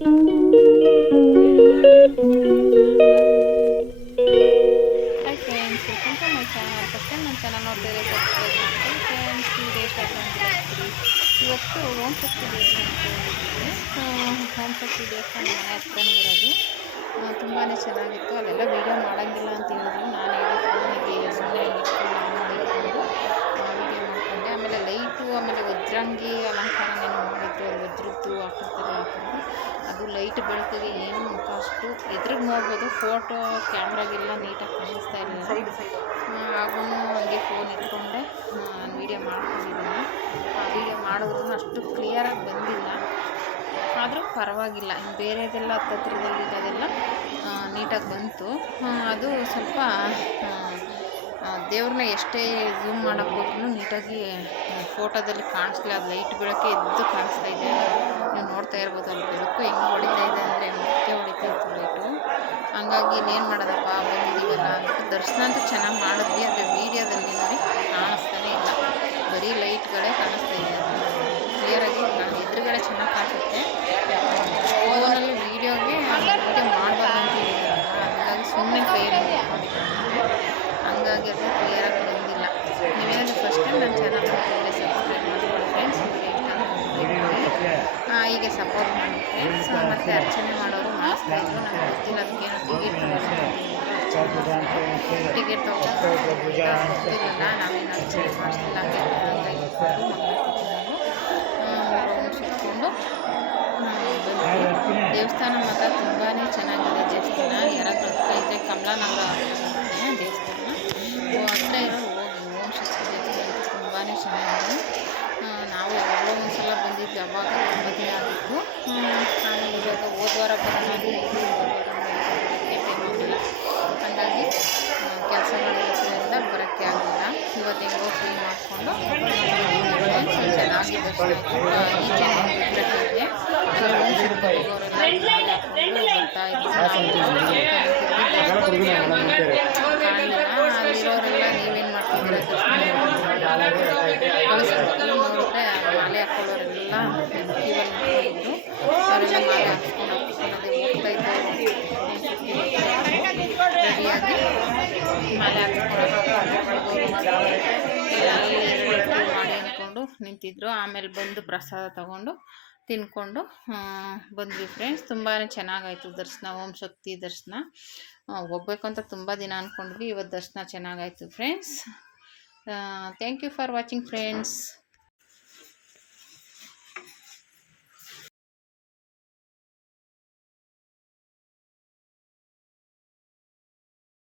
Hi friends welcome to my channel first ಇವತ್ತು ಓಂ ಶಕ್ತಿ ದೇವಸ್ಥಾನ ಓಂ ದೇವಸ್ಥಾನ ಹತ್ರನೇ ಇರೋದು ತುಂಬಾ ಚೆನ್ನಾಗಿತ್ತು. ಅಲ್ಲೆಲ್ಲ ವೀಡಿಯೋ ಮಾಡೋಂಗಿಲ್ಲ ಅಂತ ಹೇಳಿದ್ರು. ನಾನು ಹೇಳಿ ಫೋನಿಗೆ ಸುಮ್ಮನೆ ಇಟ್ಕೊಂಡು ಆಮೇಲೆ ಲೈಟು ಆಮೇಲೆ ವಜ್ರಂಗಿ ಅಲಂಕಾರನೇನೋ ಮಾಡಿದ್ರು ವಜ್ರದ್ದು ಹಾಕಿರ್ತಾರೆ. ಅದು ಲೈಟ್ ಬೆಳಕಿಗೆ ಏನು ಮುಖ ಅಷ್ಟು ಎದುರಿಗೆ ನೋಡ್ಬೋದು ಫೋಟೋ ಕ್ಯಾಮ್ರಾಗೆಲ್ಲ ನೀಟಾಗಿ ಕಾಣಿಸ್ತಾ ಇರಲಿಲ್ಲ. ಹಾಗೂ ಹಂಗೆ ಫೋನ್ ಇಟ್ಕೊಂಡೆ ನಾನು ವೀಡಿಯೋ ಮಾಡ್ಕೊಂಡಿದ್ದೀನಿ ಆ ವೀಡಿಯೋ ಮಾಡಿದ್ರು ಅಷ್ಟು ಕ್ಲಿಯರಾಗಿ ಬಂದಿಲ್ಲ. ಆದರೂ ಪರವಾಗಿಲ್ಲ ಇನ್ನು ಬೇರೆದೆಲ್ಲ ಹತ್ತತ್ರದಲ್ಲಿ ಇರೋದೆಲ್ಲ ನೀಟಾಗಿ ಬಂತು. ಅದು ಸ್ವಲ್ಪ ದೇವ್ರನ್ನ ಎಷ್ಟೇ ಝೂಮ್ ಮಾಡೋಕ್ಕೆ ಹೋದ್ರೂ ನೀಟಾಗಿ ಫೋಟೋದಲ್ಲಿ ಕಾಣಿಸ್ಲಿಲ್ಲ ಅದು ಲೈಟ್ ಬೆಳಕೆ ಎದ್ದು ಕಾಣಿಸ್ತಾ ಇದೆ. ನೀವು ನೋಡ್ತಾ ಇರ್ಬೋದು ಅಲ್ಲಿ ಬೆಳಕು ಹೆಂಗೆ ಹೊಡಿತಾ ಇದೆ ಅಂದರೆ ಮತ್ತೆ ಹೊಡಿತಾ ಇತ್ತು ಲೈಟು ಹಂಗಾಗಿ ಇನ್ನೇನು ಮಾಡೋದಪ್ಪ, ಬಂದಿದ್ದೀವಲ್ಲ ಅಂತ ದರ್ಶನ ಅಂತೂ ಚೆನ್ನಾಗಿ ಮಾಡಿದ್ವಿ. ಆದರೆ ವೀಡಿಯೋದಲ್ಲಿ ನೋಡಿ ಕಾಣಿಸ್ತಾನೆ ಇಲ್ಲ. ಬರೀ ಲೈಟ್ಗಳೇ ಕಾಣಿಸ್ತಾ ಇದೆ. ಕ್ಲಿಯರಾಗಿ ಎದುರುಗಡೆ ಚೆನ್ನಾಗಿ ಕಾಣಿಸುತ್ತೆ. ಫೋನಲ್ಲಿ ವೀಡಿಯೋಗೆ ವೀಡಿಯೋ ಮಾಡಬಾರ್ದು ಅಂತ ಹೇಳಿದಾರಲ್ಲ ಹಂಗಾಗಿ ಸುಮ್ಮನೆ ಕೈಯಲ್ಲಿ ಹಂಗಾಗಿ ಅದು ಹೀಗೆ ಸಪೋರ್ಟ್ ಮಾಡಿ ಫ್ರೆಂಡ್ಸ್ ಮತ್ತು ಅರ್ಚನೆ ಮಾಡೋರು ಮಾಡಿಸ್ತಾ ಇದ್ರು ನನಗೆ ಗೊತ್ತಿಲ್ಲ ಅದಕ್ಕೇನು ಟಿಕೆಟ್ ಟಿಕೆಟ್ ತೊಗೊಂಡು ಗೊತ್ತಿರಲಿಲ್ಲ ನಾವೇನು ಅರ್ಚನೆ ಮಾಡಿಸ್ತಿಲ್ಲ ಹಂಗೆ ಅಂತ ಇಟ್ಕೊಂಡು ರೌಂಡ್ ಸುತ್ಕೊಂಡು ಬಂದ್ವಿ ದೇವಸ್ಥಾನ ಮಾತ್ರ ತುಂಬಾ ಚೆನ್ನಾಗಿದೆ ದೇವಸ್ಥಾನ ಯಾರಾದ್ರೂ ಹತ್ರ ಇದ್ದರೆ ಕಮಲಾನಗರ ಅಂತ ಇದ್ವಿ, ಬರೋಕ್ಕೆ ಆಗಿಲ್ಲ. ಹಾಗಾಗಿ ಕೆಲಸಗಳಿರೋದ್ರಿಂದ ಬರೋಕ್ಕೆ ಆಗಲಿಲ್ಲ ಇವತ್ತು ಹೆಂಗೋ ಫ್ರೀ ಮಾಡಿಕೊಂಡು ಚೆನ್ನಾಗಿ ದರ್ಶನ ಆಯಿತು ಈಚೆನೇ ಬಿಟ್ಬಿಟ್ಟಿದ್ದೆ ಅಲ್ಲಿ ಓಂ ಶಕ್ತಿ ಹೋಗೋರೆಲ್ಲ ಹಾಕೊಂಡು ಬರ್ತಾ ಅಲ್ಲಿರೋರೆಲ್ಲ ನೀವೇನು ಮಾಡ್ತಿದ್ದೀರಾ? ನೋಡಿದ್ರೆ ಮಾಲೆ ಹಾಕೊಳ್ಳೋರೆಲ್ಲ ಇದ್ರು ಅವರೆಲ್ಲ ಮಾಲೆ ಹಾಕ್ಸ್ಕೊಂಡು ಹಾಕ್ಸ್ಕೊಂಡು ಮಾಡಿ ಅಂದ್ಕೊಂಡು ನಿಂತಿದ್ರು. ಆಮೇಲೆ ಬಂದು ಪ್ರಸಾದ ತಗೊಂಡು ತಿನ್ಕೊಂಡು ಬಂದ್ವಿ ಫ್ರೆಂಡ್ಸ್ ತುಂಬಾ ಚೆನ್ನಾಗಾಯಿತು ದರ್ಶನ, ಓಂ ಶಕ್ತಿ ದರ್ಶನ. ಹೋಗ್ಬೇಕು ಅಂತ ತುಂಬ ದಿನ ಅಂದ್ಕೊಂಡ್ವಿ ಇವತ್ತು ದರ್ಶನ ಚೆನ್ನಾಗಾಯಿತು friends thank you for watching friends